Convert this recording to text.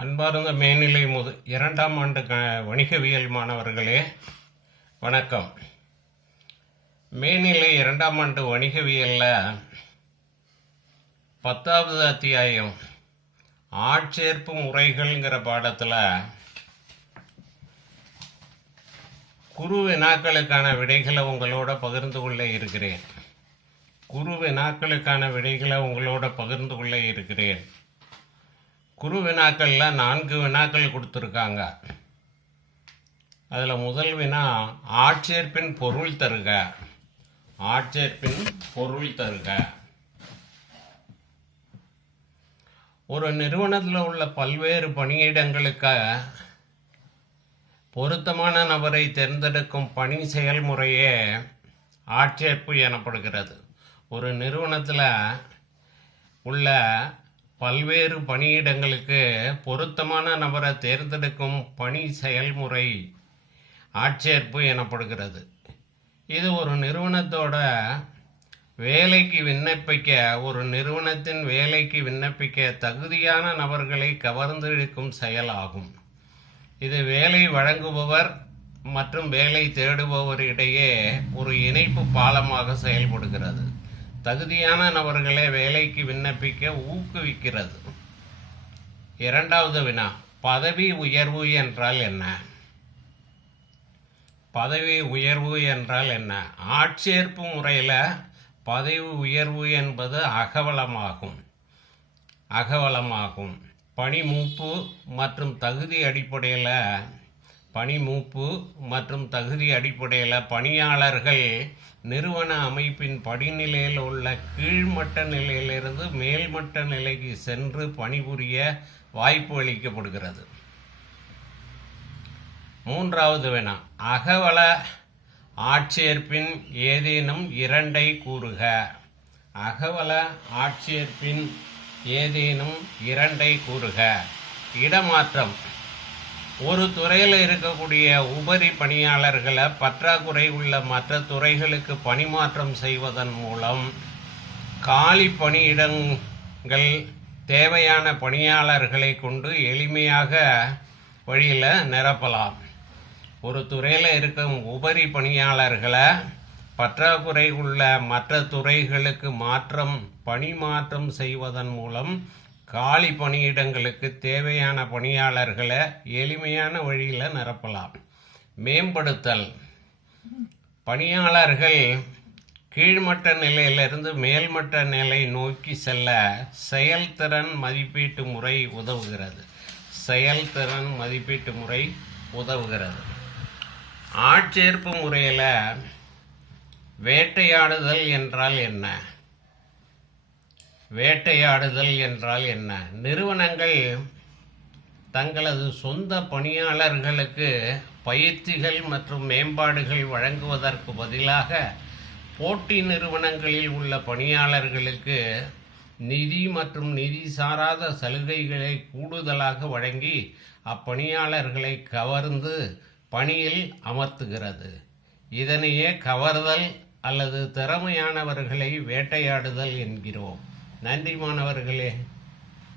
அன்பார்ந்த மேல்நிலை முது இரண்டாம் ஆண்டு க வணிகவியல் மாணவர்களே வணக்கம். மேல்நிலை இரண்டாம் ஆண்டு வணிகவியலில் பத்தாவது அத்தியாயம் ஆட்சேர்ப்பு முறைகள்ங்கிற பாடத்தில் குரு வினாக்களுக்கான விடைகளை உங்களோட பகிர்ந்து கொள்ள இருக்கிறேன். குரு வினாக்களுக்கான விடைகளை உங்களோட பகிர்ந்து கொள்ள இருக்கிறேன். குரு வினாக்களில் நான்கு வினாக்கள் கொடுத்துருக்காங்க. அதில் முதல் வினா ஆட்சேர்ப்பின் பொருள் தருக. ஆட்சேர்ப்பின் பொருள் தருக. ஒரு நிறுவனத்தில் உள்ள பல்வேறு பணியிடங்களுக்காக பொருத்தமான நபரை தேர்ந்தெடுக்கும் பணி செயல்முறையே ஆட்சேர்ப்பு எனப்படுகிறது. ஒரு நிறுவனத்தில் உள்ள பல்வேறு பணியிடங்களுக்கு பொருத்தமான நபரை தேர்ந்தெடுக்கும் பணி செயல்முறை ஆட்சேர்ப்பு எனப்படுகிறது. இது ஒரு நிறுவனத்தோட வேலைக்கு விண்ணப்பிக்க ஒரு நிறுவனத்தின் வேலைக்கு விண்ணப்பிக்க தகுதியான நபர்களை கவர்ந்தெடுக்கும் செயலாகும். இது வேலை வழங்குபவர் மற்றும் வேலை தேடுபவர் இடையே ஒரு இணைப்பு பாலமாக செயல்படுகிறது. தகுதியான நபர்களை வேலைக்கு விண்ணப்பிக்க ஊக்குவிக்கிறது. இரண்டாவது வினா பதவி உயர்வு என்றால் என்ன? பதவி உயர்வு என்றால் என்ன? ஆட்சேர்ப்பு முறையில் பதவி உயர்வு என்பது அகவலமாகும் அகவலமாகும் பணி மூப்பு மற்றும் தகுதி அடிப்படையில் பணி மூப்பு மற்றும் தகுதி அடிப்படையில் பணியாளர்கள் நிறுவன அமைப்பின் படிநிலையில் உள்ள கீழ்மட்ட நிலையிலிருந்து மேல்மட்ட நிலைக்கு சென்று பணிபுரிய வாய்ப்பு அளிக்கப்படுகிறது. மூன்றாவது வினா அகவல ஆட்சேர்ப்பின் ஏதேனும் இரண்டை கூறுக. அகவல ஆட்சேர்ப்பின் ஏதேனும் இரண்டை கூறுக. இடமாற்றம். ஒரு துறையில் இருக்கக்கூடிய உபரி பணியாளர்களை பற்றாக்குறை உள்ள மற்ற துறைகளுக்கு பணிமாற்றம் செய்வதன் மூலம் காலி பணியிடங்கள் தேவையான பணியாளர்களை கொண்டு எளிமையாக வழியில் நிரப்பலாம். ஒரு துறையில் இருக்கும் உபரி பணியாளர்களை பற்றாக்குறை உள்ள மற்ற துறைகளுக்கு மாற்றம் பணிமாற்றம் செய்வதன் மூலம் காலி பணியிடங்களுக்கு தேவையான பணியாளர்களை எளிமையான வழியில் நிரப்பலாம். மேம்படுத்தல். பணியாளர்கள் கீழ்மட்ட நிலையிலிருந்து மேல்மட்ட நிலை நோக்கி செல்ல செயல்திறன் மதிப்பீட்டு முறை உதவுகிறது. செயல்திறன் மதிப்பீட்டு முறை உதவுகிறது. ஆட்சேர்ப்பு முறையில் வேட்டையாடுதல் என்றால் என்ன? வேட்டையாடுதல் என்றால் என்ன? நிறுவனங்கள் தங்களது சொந்த பணியாளர்களுக்கு பயிற்சிகள் மற்றும் மேம்பாடுகள் வழங்குவதற்கு பதிலாக போட்டி நிறுவனங்களில் உள்ள பணியாளர்களுக்கு நிதி மற்றும் நிதி சாராத சலுகைகளை கூடுதலாக வழங்கி அப்பணியாளர்களை கவர்ந்து பணியில் அமர்த்துகிறது. இதனையே கவர்தல் அல்லது திறமையானவர்களை வேட்டையாடுதல் என்கிறோம். நன்றி மாணவர்களே.